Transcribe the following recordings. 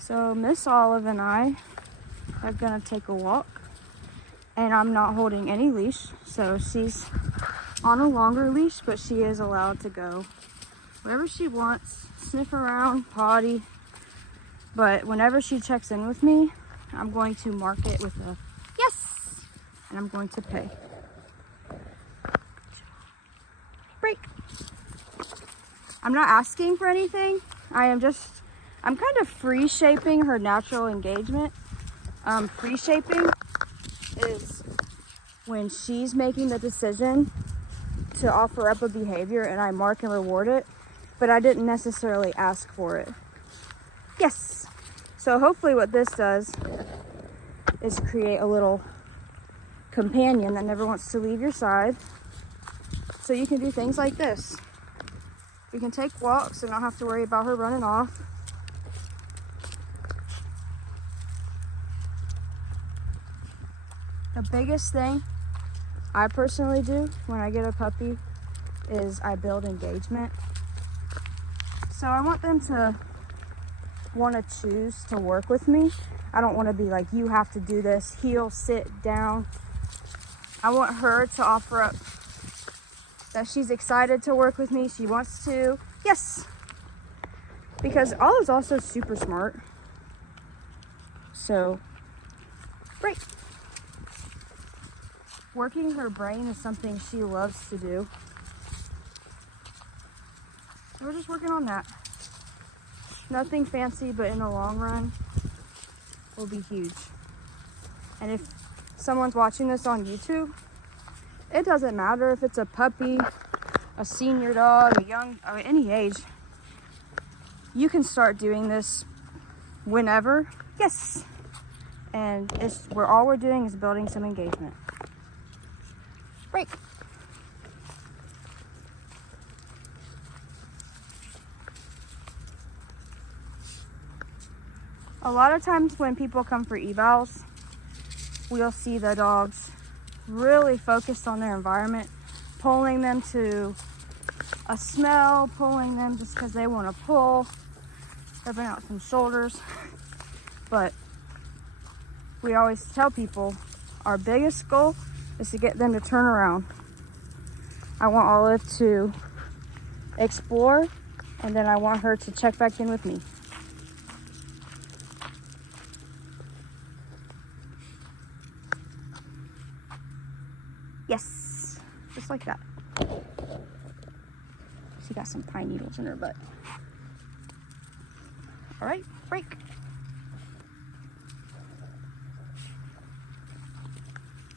So Miss Olive and I are gonna take a walk, and I'm not holding any leash, so she's on a longer leash, but she is allowed to go wherever she wants, sniff around, potty. But whenever she checks in with me, I'm going to mark it with a yes, and I'm going to pay. Break. I'm not asking for anything. I'm kind of free shaping her natural engagement. Free shaping is when she's making the decision to offer up a behavior and I mark and reward it, but I didn't necessarily ask for it. Yes. So hopefully what this does is create a little companion that never wants to leave your side. So you can do things like this. We can take walks and not have to worry about her running off. The biggest thing I personally do when I get a puppy is I build engagement. So I want them to want to choose to work with me. I don't want to be like, you have to do this, heel, sit down. I want her to offer up that she's excited to work with me. She wants to, yes. Because Olive's also super smart. So, great. Working her brain is something she loves to do. So we're just working on that. Nothing fancy, but in the long run, will be huge. And if someone's watching this on YouTube, it doesn't matter if it's a puppy, a senior dog, a young, any age. You can start doing this whenever. Yes. And all we're doing is building some engagement. Break. A lot of times when people come for evals, we'll see the dogs really focused on their environment, pulling them to a smell, pulling them just because they want to pull, rubbing out some shoulders. But we always tell people our biggest goal is to get them to turn around. I want Olive to explore, and then I want her to check back in with me. Yes, just like that. She got some pine needles in her butt. All right, break.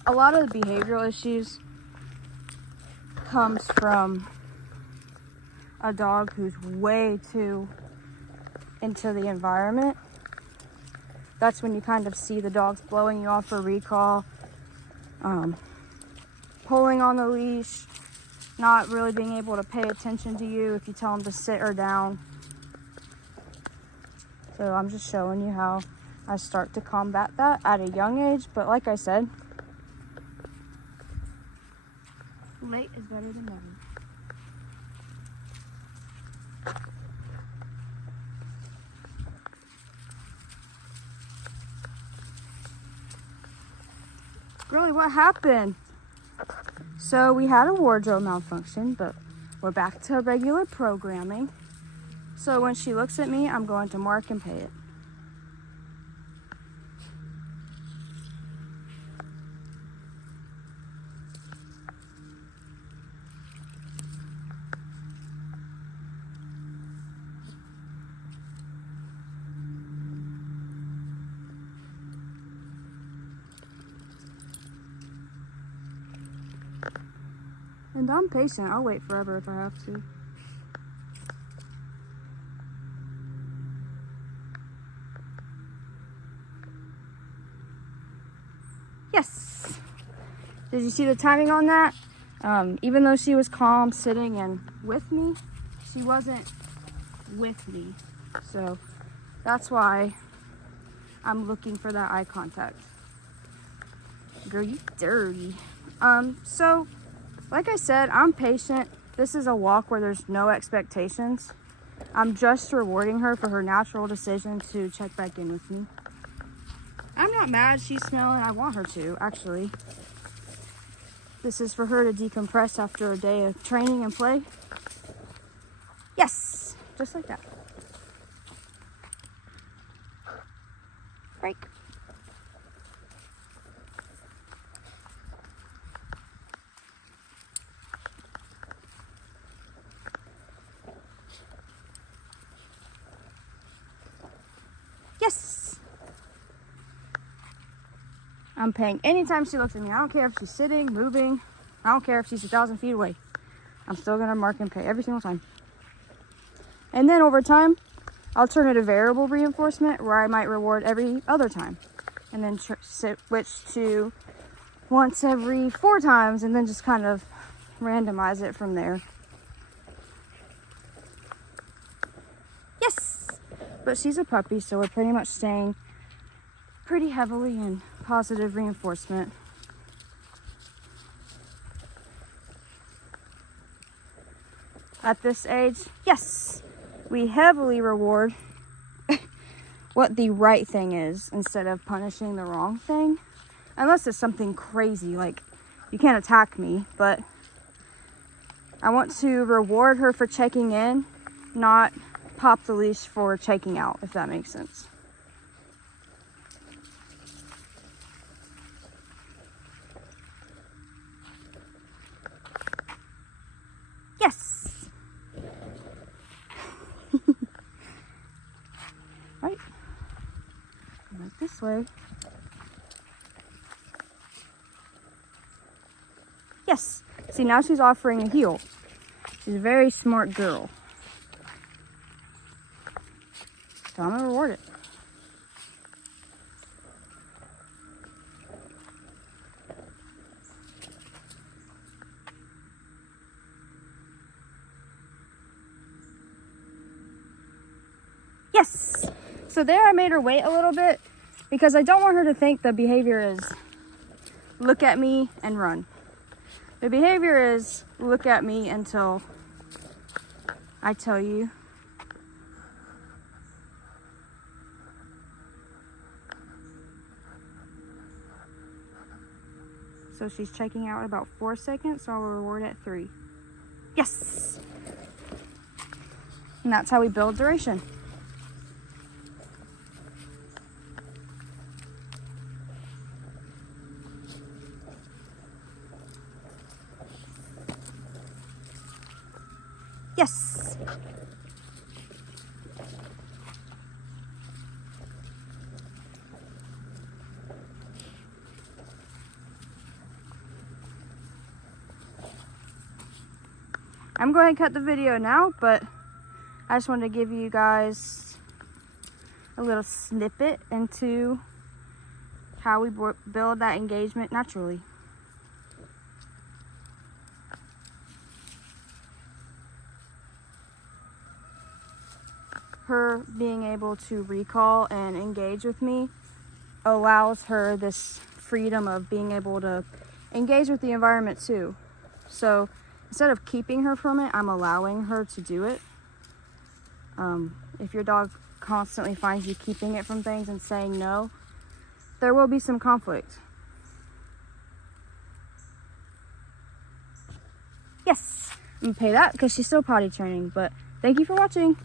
A lot of the behavioral issues comes from a dog who's way too into the environment. That's when you kind of see the dogs blowing you off for recall, pulling on the leash, not really being able to pay attention to you if you tell them to sit or down. So I'm just showing you how I start to combat that at a young age. But like I said, late is better than never. Really, what happened? So we had a wardrobe malfunction, but we're back to regular programming. So when she looks at me, I'm going to mark and pay it. And I'm patient. I'll wait forever if I have to. Yes. Did you see the timing on that? Even though she was calm, sitting and with me, she wasn't with me. So that's why I'm looking for that eye contact. Girl, you dirty. Like I said, I'm patient. This is a walk where there's no expectations. I'm just rewarding her for her natural decision to check back in with me. I'm not mad she's smelling. I want her to, actually. This is for her to decompress after a day of training and play. Yes, just like that. Break. Yes. I'm paying anytime she looks at me. I don't care if she's sitting, moving. I don't care if she's 1,000 feet away. I'm still gonna mark and pay every single time. And then over time, I'll turn it to variable reinforcement where I might reward every other time. And then switch to once every 4 times and then just kind of randomize it from there. Yes! But she's a puppy, so we're pretty much staying pretty heavily in positive reinforcement. At this age, yes, we heavily reward what the right thing is instead of punishing the wrong thing. Unless it's something crazy, like you can't attack me, but I want to reward her for checking in, not pop the leash for checking out, if that makes sense. Yes. Right. Like this way. Yes. See, now she's offering a heel. She's a very smart girl. So I'm gonna reward it. Yes. So there I made her wait a little bit because I don't want her to think the behavior is look at me and run. The behavior is look at me until I tell you. So she's checking out in about 4 seconds, so I'll reward at 3. Yes. And that's how we build duration. Yes. I'm going to cut the video now, but I just wanted to give you guys a little snippet into how we build that engagement naturally. Her being able to recall and engage with me allows her this freedom of being able to engage with the environment too. So instead of keeping her from it, I'm allowing her to do it. If your dog constantly finds you keeping it from things and saying no, there will be some conflict. Yes, I'm gonna pay that because she's still potty training, but thank you for watching.